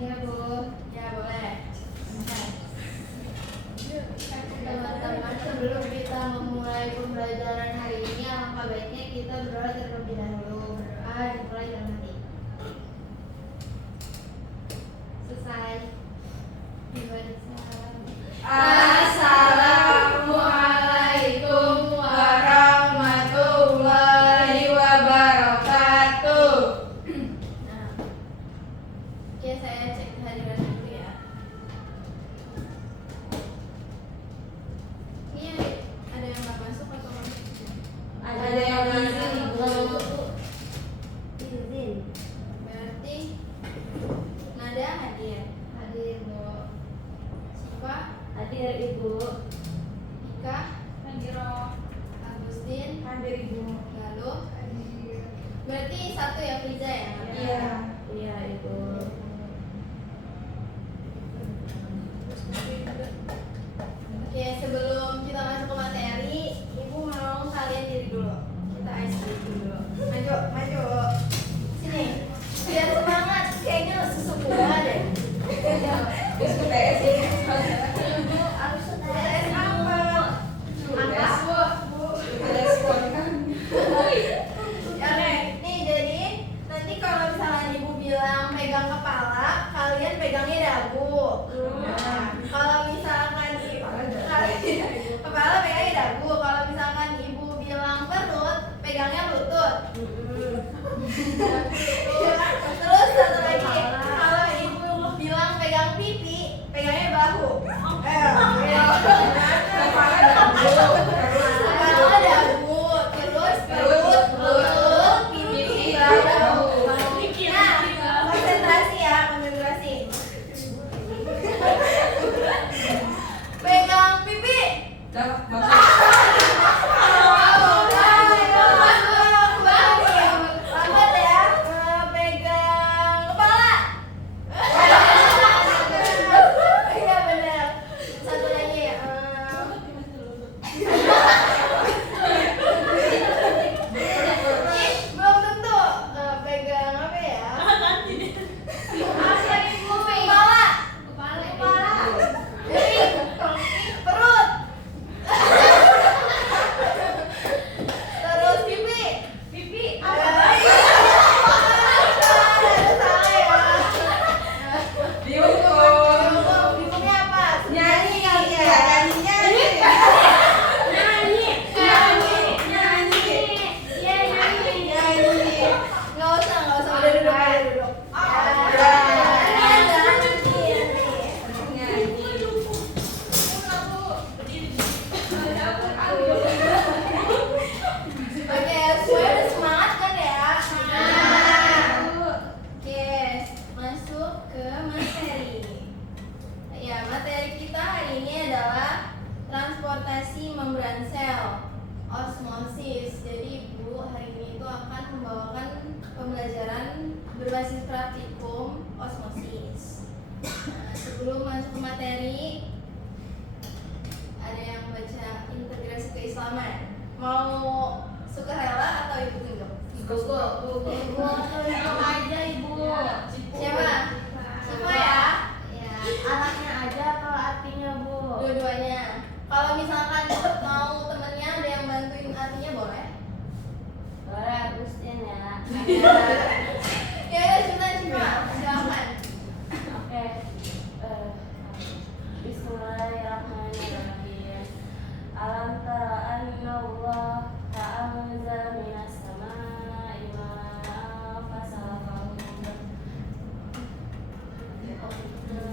Iya Bu. Ya boleh. Teman-teman, sebelum kita memulai pembelajaran hari ini, alangkah baiknya kita berdoa terlebih dahulu. Berdoa dimulai dalam hati. Selesai. Assalamualaikum warahmatullahi wabarakatuh. Nah, oke, saya cek kehadiran dulu ya. Ini ada yang nggak masuk atau masuk? Ada yang izin, Bu. Izin. Berarti Nada hadir. Hadir Bu. Siva Hadir Ibu. Ika hadir. Agustin Hadir Ibu. Lalu hadir. Berarti satu ya Friza ya? Iya. Iya Ibu. Oke, sebelum kita masuk ke materi, Ibu mau kalian diri dulu. Kita icebreaking dulu. Maju, maju. Sini. Biar semangat. Kayaknya susu buah deh. Biskuit TS ini. Ibu harus tes apa? Apa? Bu. Respon kan. Oke, nih jadi nanti kalau misalnya Ibu bilang pegang kepala, kalian pegangnya dagu. Nah, kalau misalkan kepala pegangnya dagu, kalau misalkan Ibu bilang perut, pegangnya lutut. Terus satu lagi, kalau Ibu bilang pegang pipi, pegangnya bahu. Kepala dagu. Kepala dagu, terus perut, lutut, pipi, bahu. Nah, konsentrasi ya, konsentrasi. Pegang pipi. Lambat ya. Pegang kepala. Iya benar. Satu lagi. Belum tentu. Pegang apa ya? Apa Ibu? Kepala. Kepala. Perut. Terus pipi. Pipi. Salah ya. Diukur. Bingungnya apa? Nyanyi kali ya. Nyanyi. Nggak usah udah duduk aja duduk. Oke, semuanya udah semangat kan ya? Oke, masuk ke materi. Ya, materi kita hari ini adalah transportasi membran sel, osmosis. Jadi Ibu hari ini itu akan membawakan pembelajaran berbasis praktikum osmosis. Nah, sebelum masuk ke materi, ada yang baca integrasi keislaman. Mau sukarela atau Ibu tunjuk? Ibu tunjuk aja Ibu. Siapa? Siapa ya? Ya. Alatnya aja atau artinya Bu? Dua-duanya. Kalau misalkan mau temennya ada yang bantuin artinya boleh. Boleh Agustin ya. Ya udah coba silakan. Oke. Bismillahirrahmanirrahim. Alam tara anna Allah ta'anzala minas samaa'i ma'an fasalakahu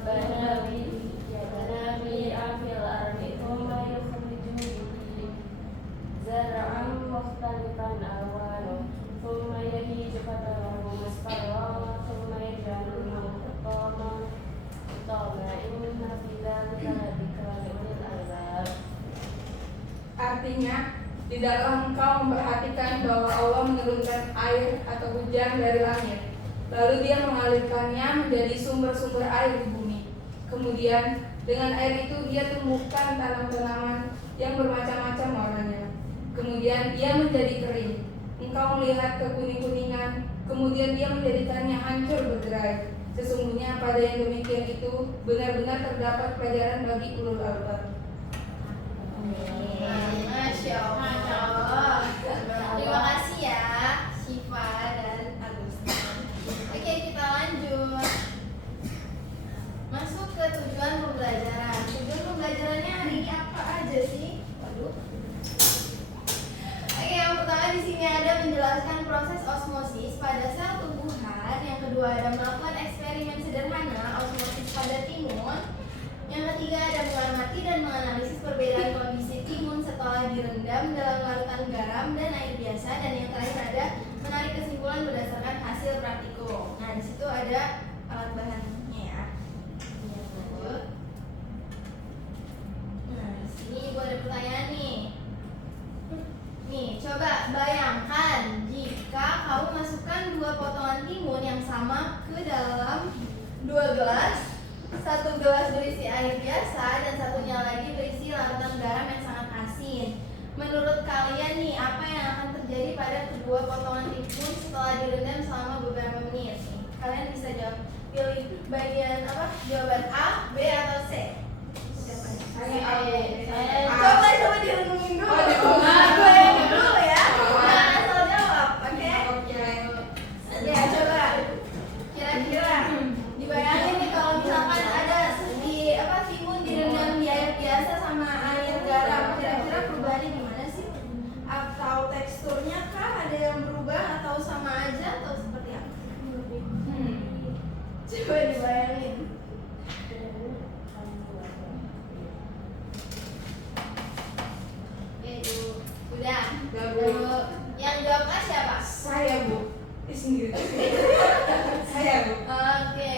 banabi fil ardi thumma yukhriju bihi zar'an mukhtalifan alwanuhu thumma yahiju fatarahu musfarran thumma yaj'aluhu hutaman inna fi dzalika ladzikra liulil albab. Artinya, tidaklah engkau memperhatikan bahwa Allah menurunkan air atau hujan dari langit, lalu Dia mengalirkannya menjadi sumber-sumber air di bumi. Kemudian dengan air itu Dia tumbuhkan tanaman-tanaman yang bermacam-macam warnanya. Kemudian ia menjadi kering. Engkau melihat kekuning-kuningan, kemudian Dia menjadikannya hancur berderai. Sesungguhnya pada yang demikian itu benar-benar terdapat pelajaran bagi ulul albab. Masya Allah. Terima kasih ya Syifa dan Agustin. Oke, kita lanjut. Masuk ke tujuan pembelajaran. Tujuan pembelajarannya hari ini apa aja sih? Waduh. Oke, yang pertama di sini ada menjelaskan proses osmosis pada sel tumbuhan. Yang kedua ada melakukan eksperimen sederhana osmosis pada timun. Yang ketiga ada mengamati dan menganalisis perbedaan kondisi timun setelah direndam dalam larutan garam dan air biasa. Dan yang terakhir ada menarik kesimpulan berdasarkan hasil praktikum. Nah, di situ ada alat bahannya ya. Lanjut. Nah, di sini ibu ada pertanyaan nih. Nih, coba bayangkan jika kamu masukkan 2 potongan timun yang sama ke dalam 2 gelas. 1 gelas berisi air biasa dan satunya lagi berisi larutan garam yang sangat asin. Menurut kalian nih, apa yang akan terjadi pada kedua potongan timun setelah direndam selama beberapa menit? Kalian bisa jawab, pilih bagian apa? Jawaban A, B atau C? Siapa nih? Saya Coba direnungin dulu. Gue yang dulu ya. Nah, asal jawab, oke? Ya, coba. Kira-kira dibayangin nih kalau misalkan ada timun direndam di air biasa sama air garam, kira-kira perubahannya gimana sih? Atau teksturnya kah ada yang berubah atau sama aja atau seperti apa? Coba dibayangin. Oke, Bu. Udah. Udah, Bu. Yang jawab A siapa? Saya, Bu. Sendiri. Saya, Bu. Oke.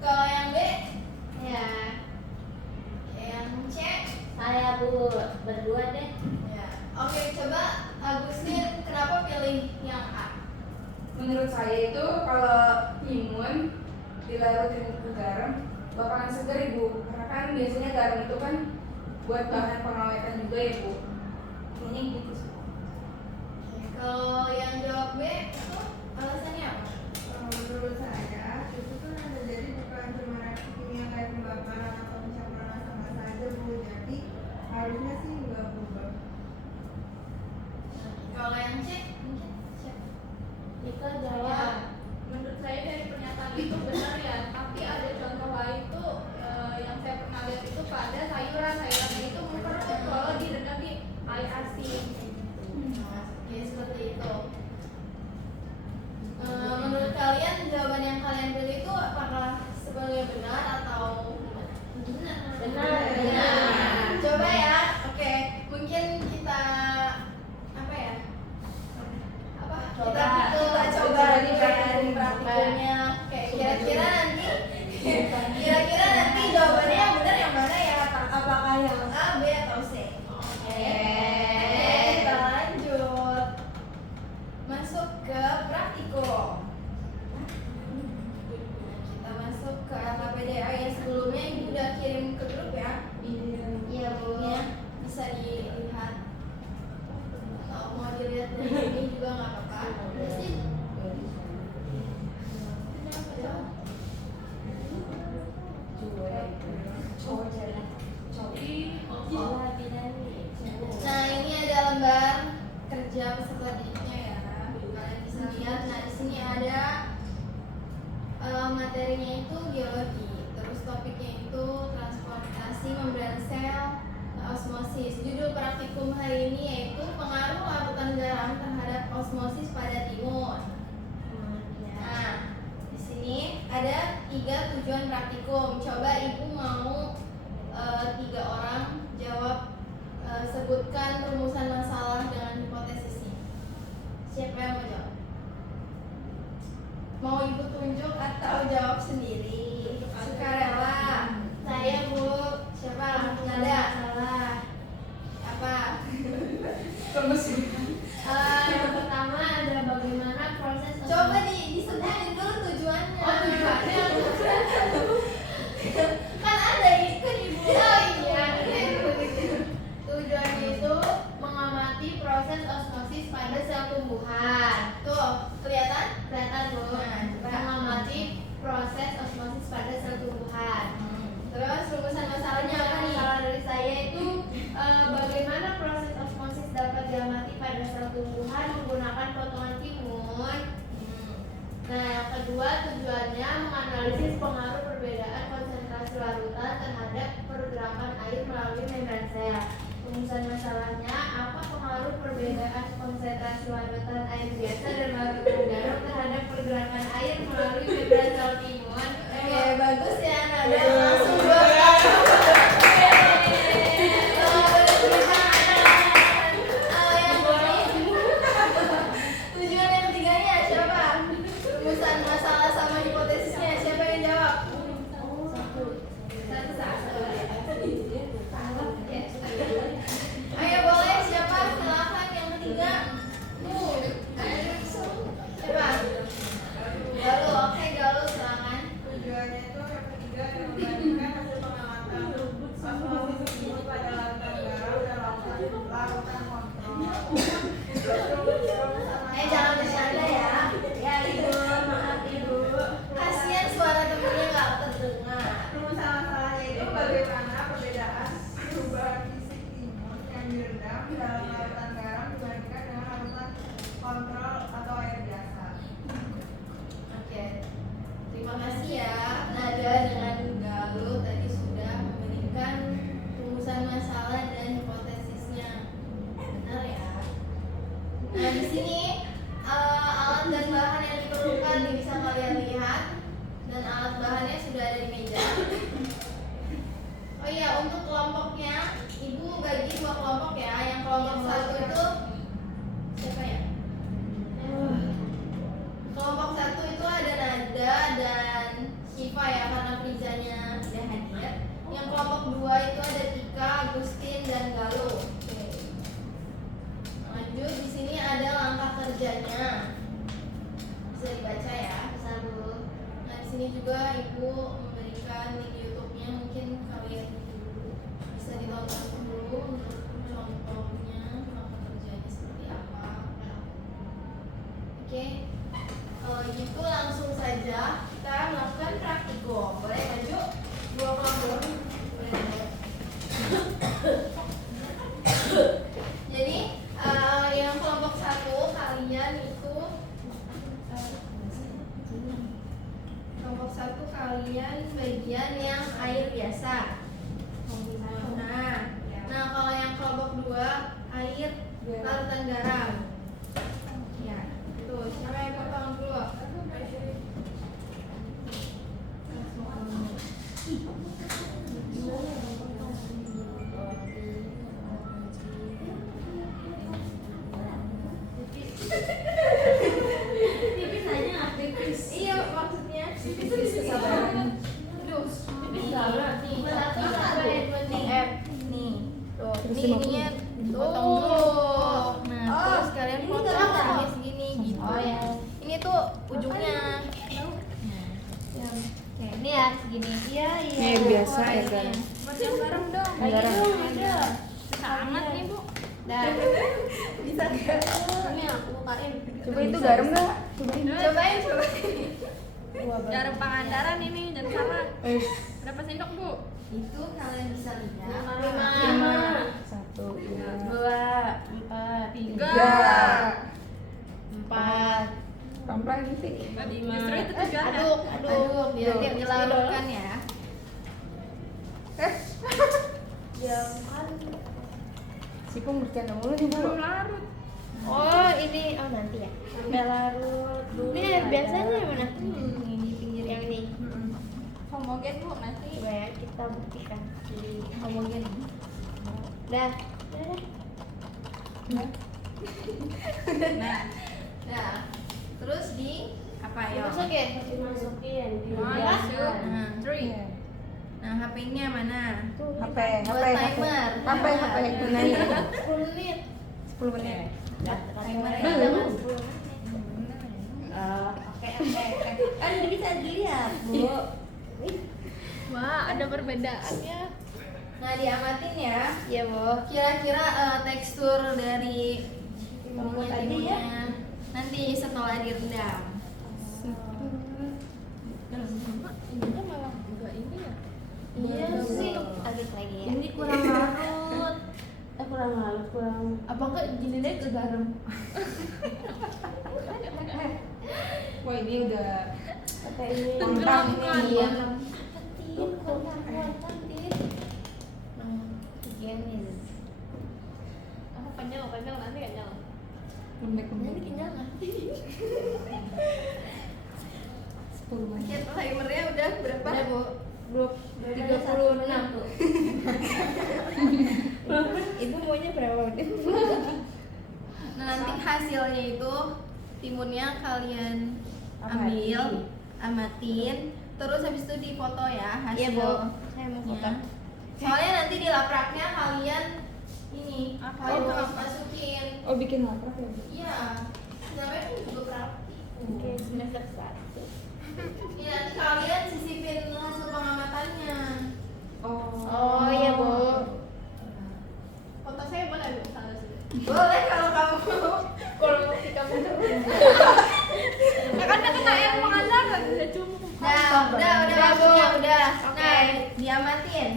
Kalau yang B? Ya. Yang C? saya Bu, berdua deh. Ya. Oke, coba Agustin kenapa pilih yang A? Menurut saya itu kalau timun dilarutin ke garam bakalan segar, Ibu. Karena kan biasanya garam itu kan buat bahan pengawetan juga ya, Bu. Kayaknya gitu sih. Oke, kalau yang jawab B itu alasannya apa? Menurut saya itu tuh yang terjadi bukan cuma reaksi kimia kayak pembakaran atau pencampuran asam saja, Bu. Jadi harusnya sih nggak berubah. Kalau yang C mungkin siapa? Ika jawab. Menurut saya dari pernyataan itu benar ya, tapi ada contoh lain tuh yang saya pernah lihat itu pada sayurannya itu mengkerut kalau direndam di air asin. Oke, seperti itu. Menurut kalian jawaban yang kalian pilih itu apakah sebenarnya benar atau Benar. Coba ya. Oke, mungkin kita apa ya? Kita coba di praktikumnya. Kayak kira-kira nanti jawabannya yang benar yang mana ya? Apakah yang A, B atau C? Oke, kita lanjut. Masuk ke praktikum. Kita masuk ke LKPDA yang sebelumnya ibu udah kirim ke grup ya. Iya, Bu. Ya, bisa dilihat. Atau mau dilihat dari ini juga nggak apa-apa. Nah, ini ada lembar kerja peserta didiknya ya. Kalian bisa lihat. Nah, di sini ada materinya itu biologi. Terus topiknya itu transportasi membran sel, osmosis. Judul praktikum hari ini yaitu pengaruh larutan garam terhadap osmosis pada timun. Nah, di sini ada 3 tujuan praktikum. Coba ibu mau 3 orang jawab, sebutkan rumusan masalah dengan hipotesisnya. Siapa yang mau jawab? Mau ibu tunjuk atau jawab sendiri? Sukarela. Saya, Bu. Siapa? Nada. Salah. Apa? Yang pertama ada bagaimana proses Coba disebutin dulu tujuannya. Oh, tujuannya. Kan ada kan ibu. Oh iya. Tujuannya itu mengamati proses osmosis pada sel tumbuhan. Tuh, kelihatan? Kelihatan Bu. Nah, coba. Mengamati proses rumusan masalahnya, apa pengaruh perbedaan konsentrasi larutan air biasa dan larutan garam terhadap pergerakan air melalui membran sel timun? Oke, bagus ya Nada, langsung 2 kali. Tujuan yang ketiganya siapa? Rumusan masalah sama hipotesisnya siapa yang jawab? Ayo boleh siapa? Silakan yang ketiga. Siapa? Galuh, oke Galuh silakan. Tujuannya itu yang ketiga yang membandingkan hasil pengamatan osmosis ini pada larutan garam dan larutan kontrol. Jangan bercanda ya. Ya ibu, maaf ibu. Kasihan suara temennya nggak terdengar. Rumusan masalahnya itu bagaimana perbedaan perubahan fisik timun yang direndam dalam larutan garam dibandingkan dengan larutan kontrol atau air biasa. Oke, terima kasih ya Nada dengan Galuh tadi sudah memberikan rumusan masalah dan hipotesisnya. Benar ya. Nah di sini alat dan bahan yang diperlukan bisa kalian lihat dan alat bahannya sudah ada di meja. Oh iya untuk kelompoknya ibu bagi 2 kelompok ya. Yang kelompok 1 itu siapa ya? Kelompok 1 itu ada Nada dan Syifa ya karena Prizanya tidak hadir. Yang kelompok 2 itu ada Tika, Agustin dan Galuh. Oke. Lanjut di sini ada langkah kerjanya. Bisa dibaca ya. Bisa bu. Nah, di sini juga Ibu memberikan link YouTube-nya mungkin kalian bisa ditonton dulu untuk contohnya langkah kerjanya seperti apa. Oke. Kalau gitu langsung saja kita melakukan praktikum. Boleh maju? 2 kelompok. Boleh. Jadi yang kelompok 1 kalian itu kelompok 1 kalian bagian yang air biasa. Nah kalau yang kelompok 2 air larutan garam. Ya, tuh siapa yang potong dulu? Tipis aja nggak tipis. Iya maksudnya tipis kesabaran. Aduh, tipis banget nih. Satu sampai nih. Tuh, ini ininya dipotong dulu. Nah, terus kalian potong segini gitu. Oh ya. Ini tuh ujungnya. Oke, ini ya segini. Iya iya. Air biasa air garam. Macam garam dong. Garam. Sangat nih bu. Dan Bisa nggak? Ini aku bukain. Coba itu garam nggak? Cobain. Cobain. Garam Pangandaran ini jangan salah. Eh, Berapa sendok bu? Itu kalian bisa lihat. 5, 1, 2, 4, 3, 4. pelan-pelan gitu. Justru itu tujuannya. Aduk biar dia dilarutkan ya. Jangan. Si Pung bercanda mulu nih bu. Belum larut. Oh ini nanti ya. Sampai larut dulu. Ini air biasanya yang mana? Ini di pinggir yang ini. Homogen bu nanti. Coba ya kita buktikan. Jadi homogen. Dah. Nah, terus di apa ya? Dimasukin. Dimasukin. Masuk. Nah, 3. Nah, HP-nya mana? HP, Buat timer. HP gunain 10 menit. 10 menit. Timer ya. Belum. Oke. Kan bisa dilihat, Bu. Wah ada perbedaannya. Nah, diamatin ya. Iya, Bu. Kira-kira tekstur dari Rumput aja ya. timunnya nanti setelah direndam. Ininya malah enggak ini ya. Iya sih. Aduk lagi ya. Ini kurang larut. Kurang larut, kurang. Apa enggak gini deh ke garam? Wah ini udah Pakai ini. Tenggelam nih. Iya. Tin, kurang kuat tin. Higienis. berapa? Udah Bu. 36. Ibu maunya berapa menit? Nah, nanti hasilnya itu timunnya kalian ambil, amatin, terus habis itu difoto ya hasilnya. Iya Bu, saya mau foto. Soalnya nanti di lapraknya kalian ini harus masukin. Oh, bikin laprak ya, Bu? Iya, namanya kan juga praktikum. Oke, semester 1. Ya, nanti kalian sisipin hasil pengamatannya. Oh iya Bu. Foto saya boleh Bu, salah sih. Boleh kalau kamu mau. Kalau masih kamu terus. Ya kan dia kena yang mengandalkan udah cuma. Udah waktunya udah. Oke. Nah, diamatin.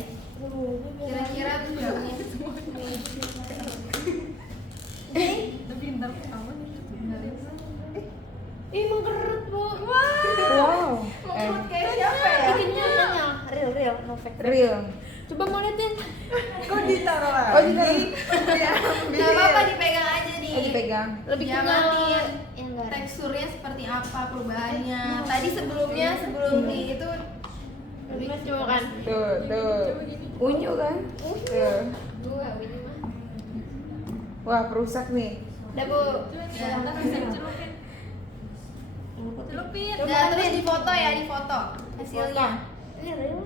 Kira-kira tuh berapa? Ih, mengkerut Bu. Wow. Menurut kayak siapa ya? Bikinnya tanya real, no fake. Real. Coba mau liatin. Kok ditaruh lagi? Oh, ditaruh. Ya, Gak apa-apa dipegang aja di. Oh, dipegang. Lebih Diamatin. yang enggak. Teksturnya seperti apa perubahannya? Tadi sebelum di itu Lebih coba kan. Tuh. Unyu kan? Tuh. Dua ini mah. Wah, perusak nih. Udah Bu. Celupin. Nah, terus difoto ya, difoto hasilnya. Ini real.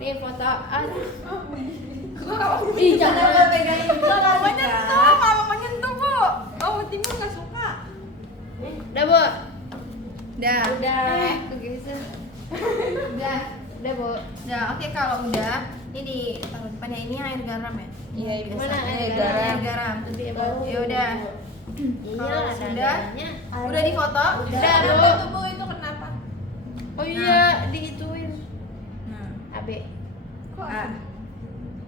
Nih foto. Ih, jangan lo pegangin juga Nggak mau kan. nyentuh, nggak mau menyentuh, Bu. Oh, Timur nggak suka. Udah Bu. Udah. Udah. Kegeser. Udah. Udah Bu. Udah, oke kalau udah, ini di taruh depannya ini air garam ya. Iya, Biasa. Mana air Air garam? garam. Lebih bau. Ya udah. Iya, Kalau ada sudah, adanya. udah difoto? Udah, Kenapa Bu. tuh Bu itu kenapa? Oh iya, diituin. Nah, AB. kok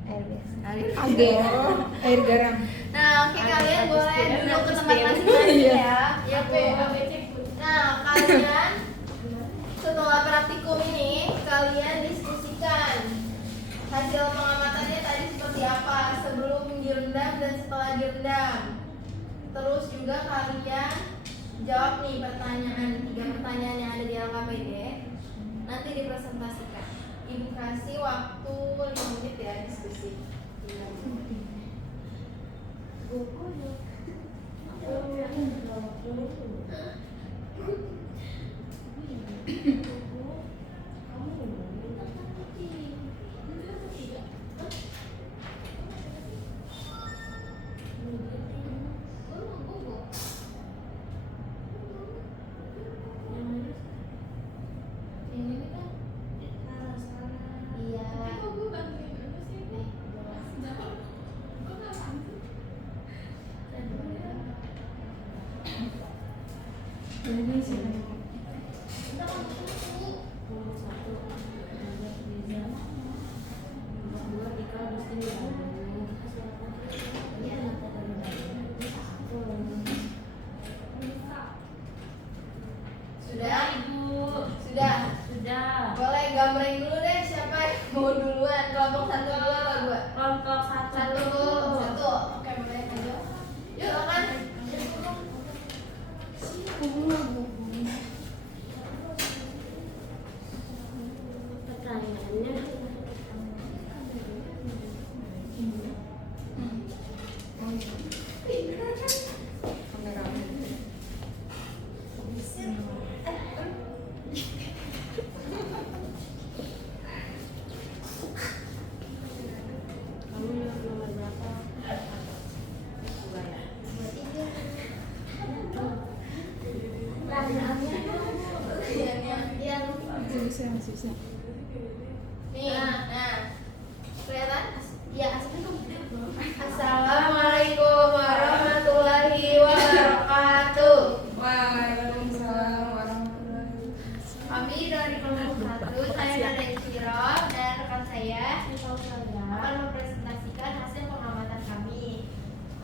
Air biasa. air. Air garam. Nah, oke kalian Habis boleh itu, duduk ke habis tempat itu. masing-masing ya. Iya Bu. Nah, kalian setelah praktikum ini kalian diskusikan hasil pengamatannya tadi seperti apa sebelum direndam dan setelah direndam. Terus juga kalian jawab nih pertanyaan 3 pertanyaan yang ada di LKPD. Nanti dipresentasikan. Ibu kasih waktu 5 menit ya diskusi. Iya. Kok Bu bantuin aku sih? Kok nggak bantu? Sudah? Sudah. Sudah. Boleh gambarin dulu deh siapa yang mau duluan. Kelompok 1 dulu atau 2? Kelompok 1. 1. Oke, boleh aja. Yuk, silakan. Pertanyaannya kamu nomor berapa? Susah. Nih, nah. Kelihatan? Iya, Assalamualaikum warahmatullahi wabarakatuh. Waalaikumsalam warahmatullahi wabarakatuh. Kami dari kelompok 1, saya Nada Isyiro dan rekan saya akan mempresentasikan hasil pengamatan kami.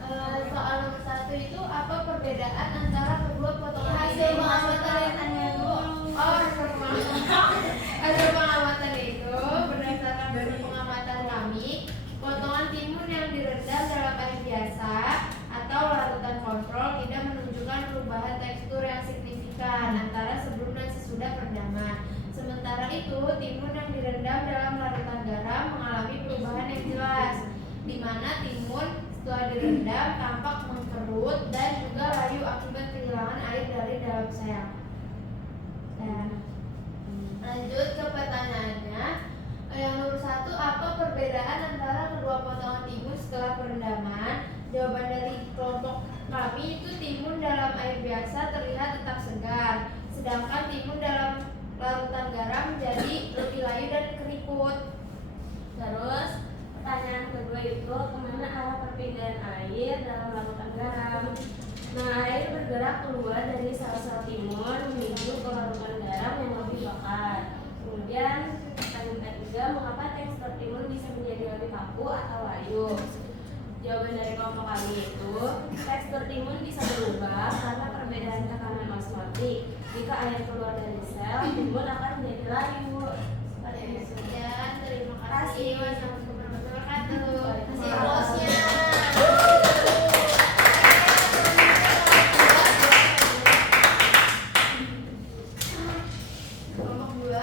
Soal nomor 1 itu apa perbedaan antara kedua potongan Hasil ini? pengamatan yang tanya dulu. Oh, hasil pengamatan. Hasil pengamatan itu berdasarkan hasil pengamatan kami, potongan timun yang direndam dalam air biasa atau larutan kontrol tidak menunjukkan perubahan tekstur yang signifikan antara sebelum dan sesudah timun yang direndam dalam larutan garam mengalami perubahan yang jelas, di mana timun setelah direndam tampak mengkerut dan juga layu akibat kehilangan air dari dalam sel. Lanjut ke pertanyaannya. Yang nomor 1, apa perbedaan antara kedua potongan timun setelah perendaman? Jawaban dari kelompok kami itu timun dalam air biasa terlihat tetap segar, sedangkan timun dalam larutan garam jadi lebih layu dan keriput. Terus pertanyaan kedua itu kemana arah perpindahan air dalam larutan garam? Nah, air bergerak keluar dari sel-sel timun menuju ke larutan garam yang lebih bakar. Kemudian pertanyaan ketiga, mengapa tekstur timun bisa menjadi lebih kaku atau layu? Jawaban dari kelompok kami itu, tekstur timun bisa berubah karena perbedaan tekanan osmotik. Jika air keluar dari sel, timun akan menjadi layu. Seperti itu. Sekian, terima kasih. Wassalamualaikum warahmatullahi wabarakatuh. Kasih close-nya. Kelompok 2.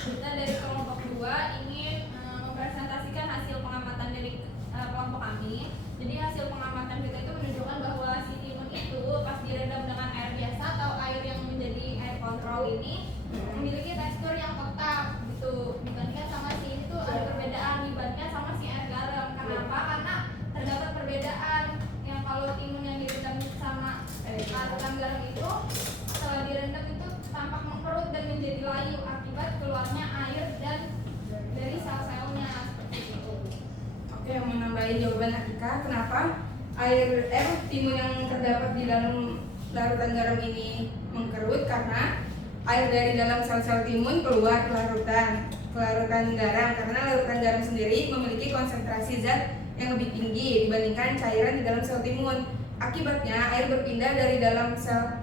Kita dari kelompok 2 ingin mempresentasikan hasil pengamatan dari kelompok kami. Jadi hasil pengamatan kita itu menunjukkan bahwa si timun itu pas direndam dengan air biasa atau air yang menjadi air kontrol ini memiliki tekstur yang tetap gitu. Dibandingkan sama si itu ada perbedaan dibandingkan sama si air garam. Kenapa? Karena terdapat perbedaan yang kalau timun yang direndam sama larutan garam itu setelah direndam itu tampak mengkerut dan menjadi layu akibat keluarnya air dan dari sel-selnya seperti itu. Oke, yang menambahin jawaban Atika, kenapa timun yang terdapat di dalam larutan garam ini mengkerut? Karena air dari dalam sel-sel timun keluar ke larutan garam, karena larutan garam sendiri memiliki konsentrasi zat yang lebih tinggi dibandingkan cairan di dalam sel timun. Akibatnya air berpindah dari dalam sel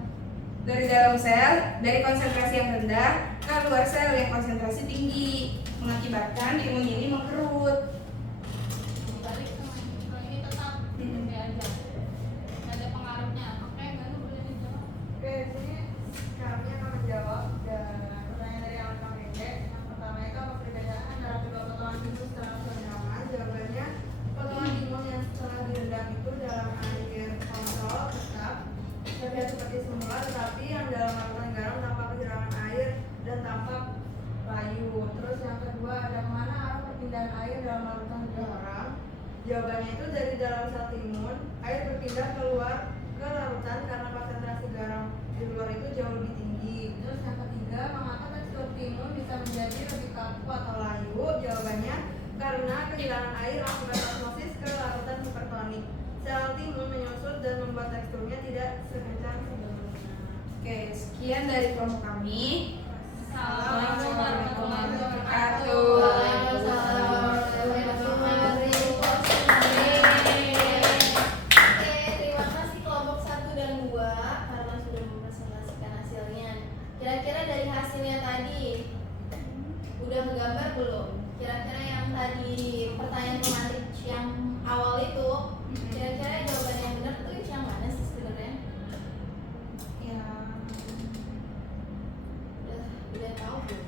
dari konsentrasi yang rendah ke luar sel yang konsentrasi tinggi, mengakibatkan timun ini mengkerut. Balik sama kalau ini tetap oke aja. Nggak ada pengaruhnya. Oke, baru boleh dijawab. Oke, di sini kami akan menjawab pertanyaan dari anak pendek. Yang pertama itu apa perbedaan antara kedua potongan timun setelah perendaman? Jawabannya, potongan timun yang setelah direndam itu dalam air kontrol tetap terlihat seperti semula, tetapi yang dalam larutan garam tampak kehilangan air dan tampak layu. Terus yang kedua, ada kemana arah perpindahan air dalam larutan garam? Jawabannya itu dari dalam sel timun, air berpindah keluar ke larutan karena konsentrasi garam di luar itu jauh lebih tinggi. Terus yang ketiga, mengapa tekstur timun bisa menjadi lebih kaku atau layu? Jawabannya, karena kehilangan air akibat osmosis ke larutan hipertonik. Sel timun menyusut dan membuat teksturnya tidak sekencang sebelumnya. Oke, sekian dari kelompok kami. Assalamualaikum warahmatullahi wabarakatuh. Waalaikumsalam warahmatullahi wabarakatuh. Oke, terima kasih kelompok 1 dan 2 karena sudah mempresentasikan hasilnya. Kira-kira dari hasilnya tadi udah menggambar belum? Kira-kira yang tadi pertanyaan pematik yang awal itu, kira-kira jawaban yang benar tuh yang mana sih sebenarnya? Ya, Udah tahu belum?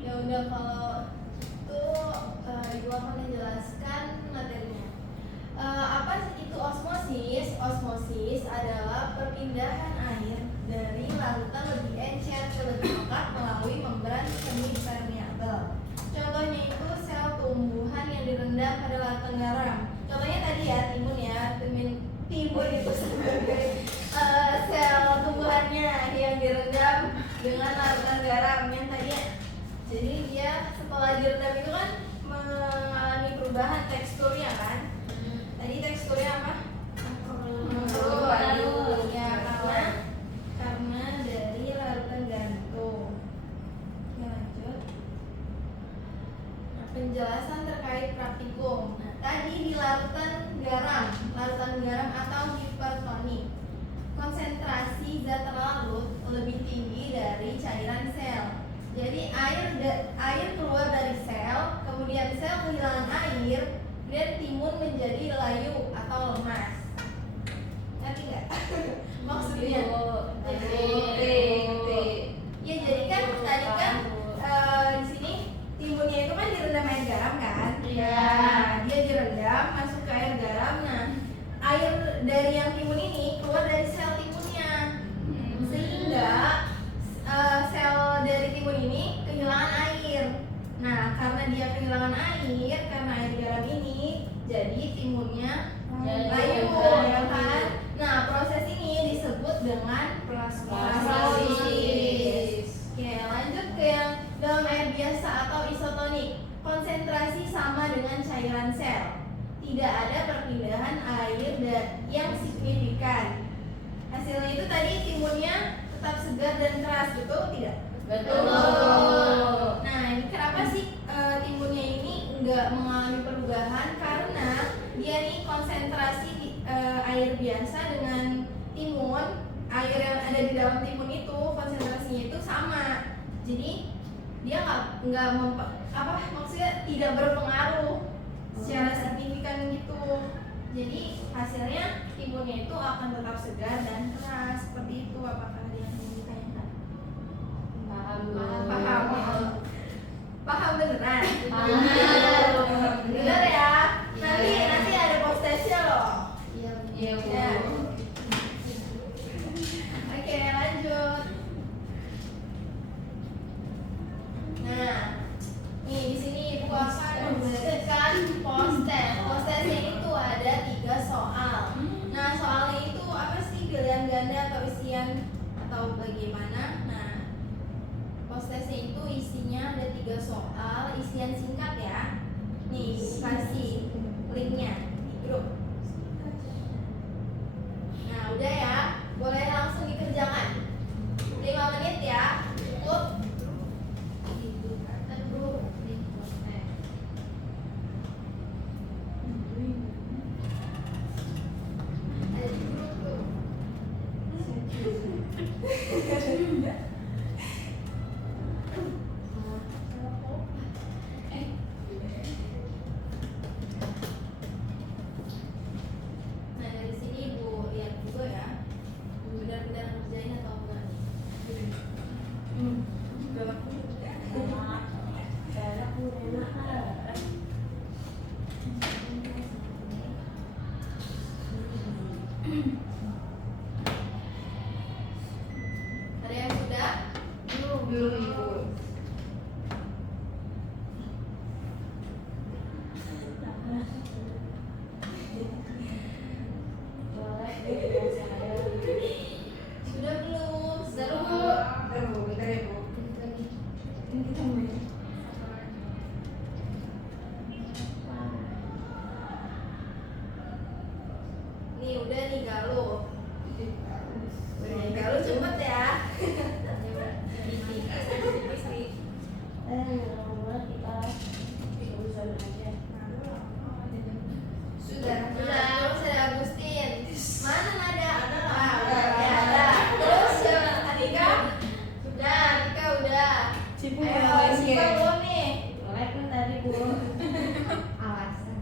Ya udah, kalau itu Ibu akan menjelaskan materinya. Apa sih itu osmosis? Osmosis adalah perpindahan air dari larutan lebih encer ke lebih pekat melalui membran semi permeabel. Contohnya itu sel tumbuhan yang direndam pada larutan garam. Contohnya tadi ya, timun itu sebagai sel tumbuhannya yang direndam dengan larutan garam yang tadi ya. Jadi dia setelah direndam itu kan mengalami perubahan teksturnya kan. Tadi teksturnya apa? Layu. Ya, karena dari larutan garam itu. Oke, lanjut. Nah, penjelasan terkait praktikum. Nah, tadi di larutan garam atau hipertonik, konsentrasi zat terlarut lebih tinggi dari cairan sel. Jadi air keluar dari sel, kemudian sel kehilangan air, dan timun menjadi layu atau lemas. Ngerti nggak? Maksudnya? Ya jadi kan tadi kan di sini timunnya itu kan direndam air garam kan? Iya. Nah, dia direndam masuk ke air garam. Nah, air dari yang timun ini keluar dari sel timunnya, sehingga sel dari timun ini kehilangan air. Nah, karena dia kehilangan air, karena air garam ini, jadi timunnya layu, ya kan? Nah, proses ini disebut dengan plasmolisis. Oke, lanjut ke yang dalam air biasa atau isotonik. Konsentrasi sama dengan cairan sel. Tidak ada perpindahan air yang signifikan. Hasilnya itu tadi timunnya tetap segar dan keras, betul tidak? Betul. Nah, ini kenapa sih timunnya ini nggak mengalami perubahan? Karena dia nih konsentrasi air biasa dengan timun, air yang ada di dalam timun itu konsentrasinya itu sama. Jadi dia maksudnya tidak berpengaruh secara signifikan gitu. Jadi hasilnya timunnya itu akan tetap segar dan keras seperti itu. Apakah ada yang ingin ditanyakan? Paham beneran? Bener ya? Nanti ada postesnya loh. Iya, Bu. Ya. Oke, lanjut. Nah, nih di sini Ibu akan membacakan postes. Postesnya itu ada 3 soal. Nah, soalnya itu apa sih, pilihan ganda atau isian atau bagaimana? Nah, postesnya itu isinya ada 3 soal, isian singkat ya. Nih, kasih linknya di grup. Nah, udah ya, boleh langsung dikerjakan. 5 menit ya, cukup. Ada di grup tuh. Nah, dari sini Ibu lihat juga ya, benar-benar ngerjain atau enggak. Ada yang sudah? Belum, Ibu. Sudah belum? Seru. Bentar, Bu. Bentar ya, Bu. Ini kita main. Nih udah nih Galuh. Galuh cepet ya. Sudah. Terus ada Agustin. Mana ada? Ah, udah ada. Terus Atika? Sudah, Atika udah. Cipu Ayo, main Siva game. belum nih. Tadi, Bu. Alasan.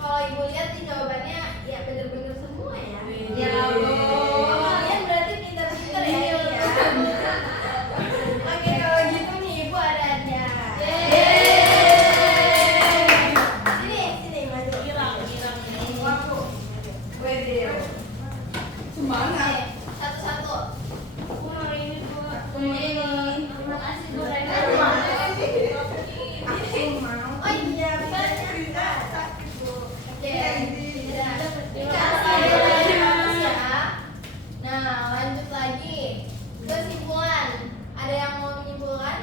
Kalau Ibu lihat nih jawabannya ya bener-bener semua ya. Ya Oh, kalian berarti pintar-pintar ya ini ya. Oke, kalau gitu nih Ibu ada hadiah. Sini maju. Waku. Wede. Semangat. Oke, satu-satu. Ini, Bu. Ini. Terima kasih, Bu. Aku mau. Oh iya, banyak. Oke, dikasih ya. Nah, lanjut lagi. Kesimpulan. Ada yang mau menyimpulkan?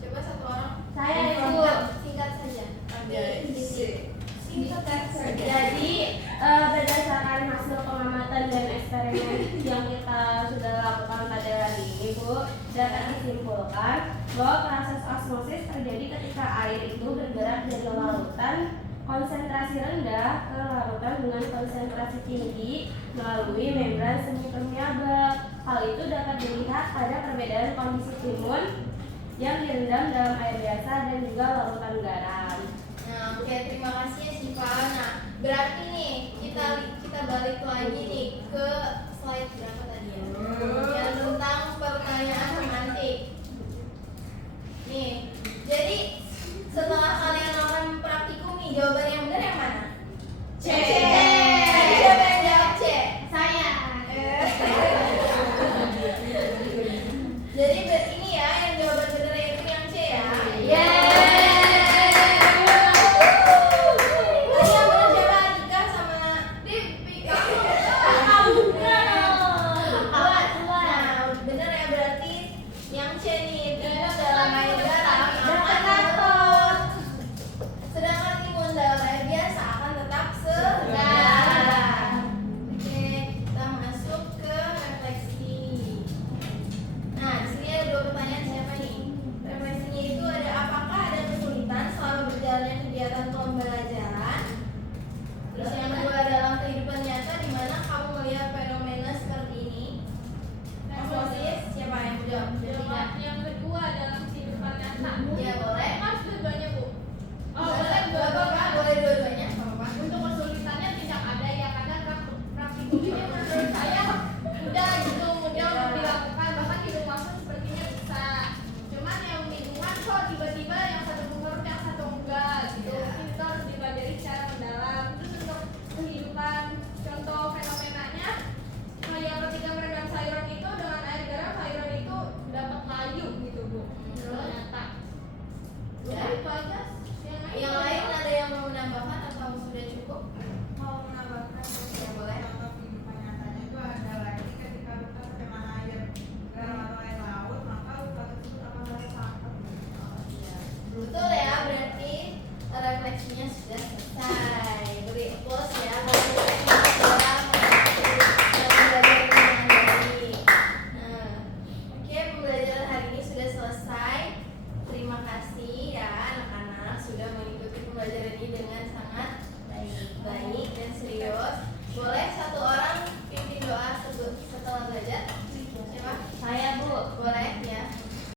Coba satu orang. Saya, Ibu. Singkat saja. Singkat saja. Jadi berdasarkan hasil pengamatan dan eksperimen yang kita sudah lakukan pada hari ini, Bu, dapat disimpulkan bahwa proses osmosis terjadi ketika air itu bergerak dari larutan konsentrasi rendah ke larutan dengan konsentrasi tinggi melalui membran semi permeabel. Hal itu dapat dilihat pada perbedaan kondisi timun yang direndam dalam air biasa dan juga larutan garam. Nah, oke, terima kasih ya Syifa. Nah, berarti nih kita balik lagi nih ke slide berapa tadi ya? Yang tentang pertanyaan